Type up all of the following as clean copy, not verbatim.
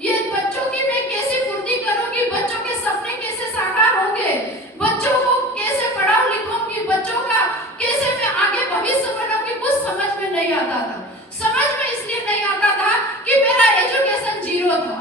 ये बच्चों की मैं कैसे पूर्ति करूंगी, बच्चों के सपने कैसे साकार होंगे, बच्चों को कैसे पढ़ाऊं लिखूंगी, बच्चों का कैसे मैं आगे भविष्य बनाऊंगी, कुछ समझ में नहीं आता था। समझ में इसलिए नहीं आता था कि मेरा एजुकेशन जीरो था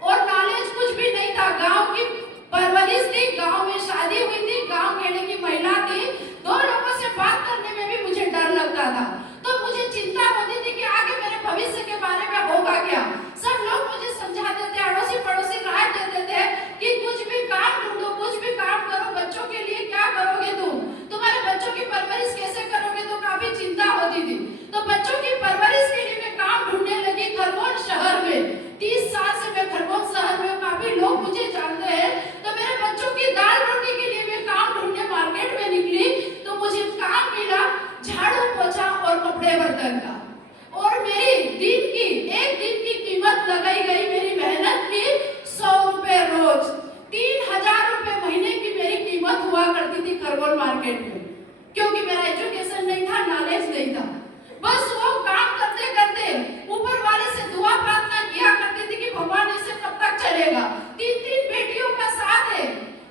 और नॉलेज कुछ भी नहीं था। गांव की परवरिश थी, गांव में शादी हुई थी, गांव कहने की महिला थी, दो लोगों से बात करने में भी मुझे डर लगता था। तो मुझे चिंता होती थी कि आगे मेरे भविष्य के बारे में होगा क्या। सब लोग मुझे समझाते थे, अड़ोसी पड़ोसी राय देते थे कि कुछ भी काम ढूंढो, कुछ भी काम करो, बच्चों के लिए क्या करोगे तुम, तुम्हारे बच्चों की परवरिश कैसे करोगे, तो काफी चिंता होती थी। तो बच्चों की परवरिश के लिए मैं काम ढूंढने लगी खरगोन शहर में। 30 साल से मैं खरगोन शहर में, काफी लोग मुझे जानते हैं। तो मेरे बच्चों की दाल रोटी के लिए मैं काम ढूंढने मार्केट में निकली। तो मुझे काम मिला झाड़ू पोछा और कपड़े बर्तन का, और मेरी एक दिन की कीमत लगाई गई, मेरी मेहनत की 100 रुपए रोज, 3000 रुपए महीने की मेरी कीमत हुआ करती थी खरगोन मार्केट में। क्योंकि मेरा एजुकेशन नहीं था, नॉलेज नहीं था। बस वो काम करते करते ऊपर वाले से दुआ प्रार्थना किया करती थी कि भगवान इसे कब तक चलेगा। 3 बेटियों का साथ है,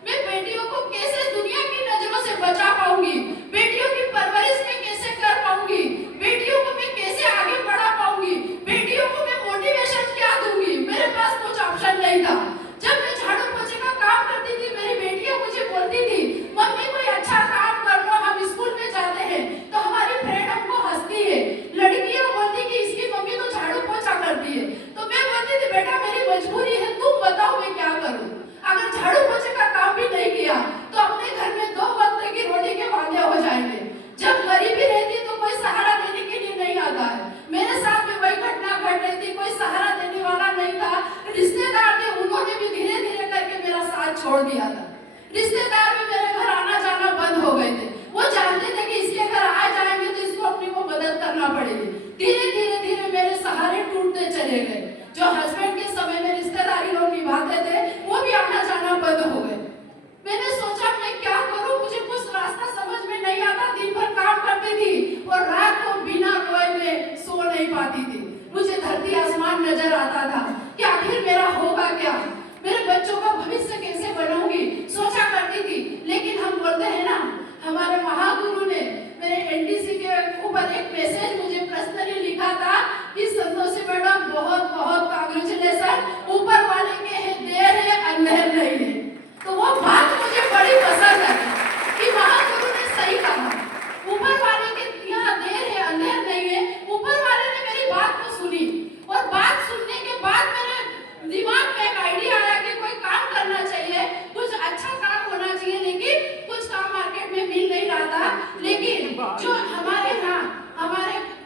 मैं बेटियों को कैसे दुनिया की नजरों से बचा पाऊंगी, बेटियों की परवरिश में कैसे कर पाऊंगी, बेटियों को मैं कैसे आगे बढ़ा पाऊंगी, बेटियों को मैं मोटिवेशन क्या दूंगी। मेरे पास कुछ ऑप्शन नहीं था। जब मैं झाड़ू पोछे का काम करती थी, मेरी बेटियां मुझे बोलती थी, मम्मी कोई अच्छा काम कर लो, हम स्कूल में जाते हैं। तो हमारी फ्रेंड हमको हंसती है, लड़कियां बोलती कि इसकी मम्मी तो झाड़ू पोछा करती है। तो मैं बोलती थी बेटा मेरी मजबूरी है, तुम बताओ मैं क्या करूं। अगर झाड़ू पोछे का काम भी नहीं किया तो अपने घर में 2 वक्त की रोटी के वादे हो जाएंगे। जब गरीबी रहती है तो कोई सहारा देने के लिए नहीं आता है। मेरे साथ में वही घटना घट रही थी, कोई सहारा देने वाला नहीं था। रिश्तेदार थे, उन्होंने भी धीरे धीरे करके मेरा साथ छोड़ दिया था। रिश्तेदार भी मेरे घर आना जाना बंद हो गए थे। वो जानते थे कि इसके घर आ जाएंगे तो इसको अपनी को मदद करना पड़ेगी। धीरे धीरे मेरे सहारे टूटते चले गए। जो हस्बैंड के समय में रिश्तेदारी लोग निभाते थे वो भी आना जाना बंद हो गए। मैंने सोचा मैं क्या करूं, मुझे कुछ रास्ता समझ में नहीं आता। दिन भर काम करती थी और रात को बिना रोए में सो नहीं पाती थी। मुझे धरती आसमान नजर आता था कि आखिर मेरा होगा क्या, मेरे बच्चों का भविष्य कैसे बनाऊंगी, सोचा करती थी। लेकिन हम बोलते हैं ना, हमारे महागुरु ने मेरे एनडीसी के ऊपर एक मैसेज मुझे पर्सनली लिखा था कि संतोषी मैडम बहुत बहुत कांग्रेचुलेशन, ऊपर वाले के है देर है अंधेर नहीं है। तो वो बात मुझे बड़ी पसंद है कि महागुरु ने सही कहा, ऊपर वाले के यहाँ देर है अंधेर नहीं है। ऊपर वाले ने मेरी बात को सुनी और बात सुनने के बाद मेरे दिमाग में एक आइडिया आया कि कोई काम करना चाहिए, कुछ अच्छा काम होना चाहिए। लेकिन कुछ काम मार्केट में मिल नहीं रहा था। लेकिन जो हमारे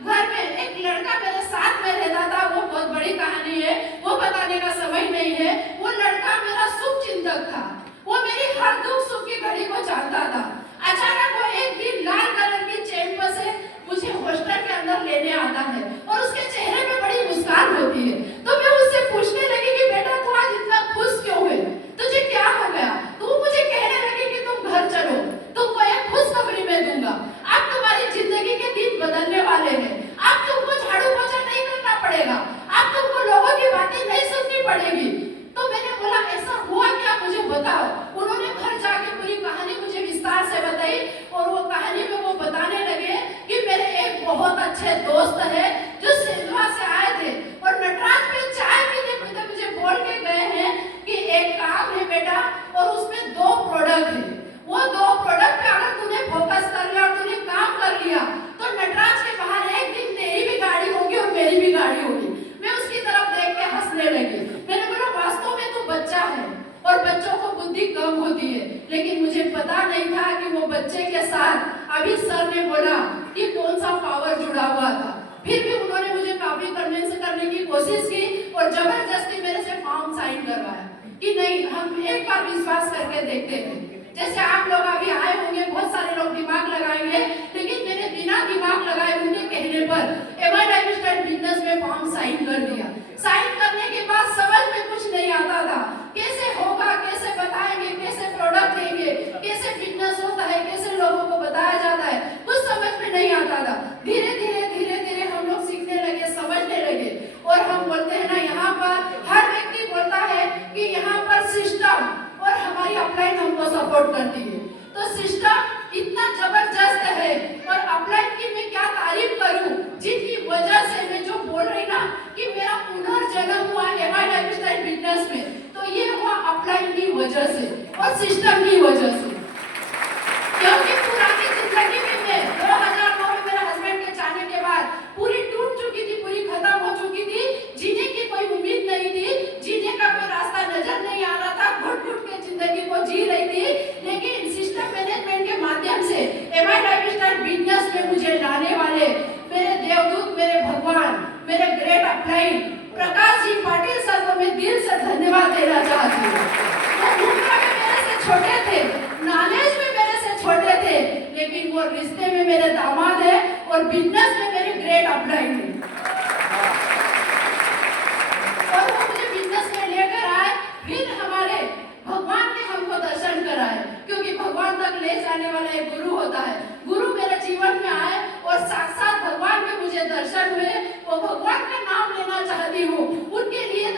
घर में एक लड़का मेरे साथ में रहता था, वो बहुत बड़ी कहानी है, वो बताने का समय नहीं है। वो लड़का मेरा शुभ चिंतक था, वो मेरी हर दुख सुख की घड़ी को जानता था। अचानक वो एक दिन लाल कलर की चैम्बर से मुझे हॉस्टल के अंदर लेने आता है और उसके चेहरे पे बड़ी मुस्कान होती है। तो मैं उससे पूछने लगी कि बेटा तू आज इतना खुश क्यों है, तुझे क्या हो गया। तो वो मुझे कहने लगी कि तुम घर चलो, तुमको एक खुशखबरी मैं दूंगा, अब तुम्हारी जिंदगी के दिन बदलने वाले हैं। अब तुमको झाड़ू पोछा नहीं करना पड़ेगा, अब तुमको लोगों की बातें नहीं सुननी पड़ेगी। तो मैंने बोला ऐसा हुआ क्या, मुझे बताओ। उन्होंने घर जाके पूरी कहानी मुझे विस्तार से बताई और वो कहानी में वो बताने लगे कि मेरे एक बहुत अच्छे दोस्त है जो सिलवा से आए थे और नटराज में चाय पीते पीते मुझे बोल के गए हैं कि एक काम है बेटा और उसमें 2 प्रोडक्ट है, वो 2 प्रोडक्ट पे अगर तूने फोकस कर लिया और तूने काम कर लिया तो नटराज के बाहर एक दिन तेरी भी गाड़ी होगी और मेरी भी गाड़ी होगी। मैं उसकी तरफ देख के हंसने लगी। मैंने बोला वास्तव में तू बच्चा है और बच्चों को बुद्धि कम होती है। लेकिन मुझे पता नहीं था कि वो बच्चे के साथ अभी सर ने बोला कि कौन सा पावर जुड़ा हुआ था। फिर भी उन्होंने मुझे काफी कन्विंस करने की कोशिश की और जबरदस्ती मेरे से फॉर्म साइन करवाया कि नहीं हम एक बार विश्वास करके देखते हैं। जैसे आप लोग अभी आए होंगे, बहुत सारे लोग दिमाग लगाएंगे, लेकिन मैंने बिना दिमाग लगाए उनके कहने पर एमआई लाइफस्टाइल बिजनेस में फॉर्म साइन कर दिया। साइन करने के बाद समझ में कुछ नहीं आता था, कैसे होगा, कैसे बताएंगे, कैसे प्रोडक्ट देंगे, कैसे बिजनेस होता है, कैसे लोगों को बताया जाता है, कुछ समझ में नहीं आता था। धीरे धीरे हम लोग सीखने लगे, समझने लगे और हम बोलते हैं ना यहाँ पर वजह से और सिस्टम की वजह से। क्योंकि पुरानी जिंदगी में मैं 2009 में मेरे हस्बैंड के जाने के बाद पूरी टूट चुकी थी, पूरी खत्म हो चुकी थी। जीने की कोई उम्मीद नहीं थी, जीने का कोई रास्ता नजर नहीं आ रहा था, घुट-घुट के जिंदगी को जी रही थी। लेकिन सिस्टम मैनेजमेंट के माध्यम से एमआई लाइफस्टाइल बिजनेस में मुझे लाने वाले मेरे देवदूत, मेरे भगवान, मेरे great upline Prakash ji Patil sir को मैं दिल से धन्यवाद देना चाहती हूँ। वो उम्र में मेरे से छोटे थे, नॉलेज में मेरे से छोटे थे, लेकिन वो रिश्ते में मेरे दामाद है और बिजनेस में मेरे ग्रेट अपलाइन है। और वो मुझे बिजनेस में लेकर आए, फिर हमारे भगवान ने हमको दर्शन कराए, क्योंकि भगवान तक ले जाने वाला एक गुरु होता है। गुरु मेरे जीवन में आए और साक्षात भगवान के मुझे दर्शन हुए। वो भगवान का नाम लेना चाहती हूँ, उनके लिए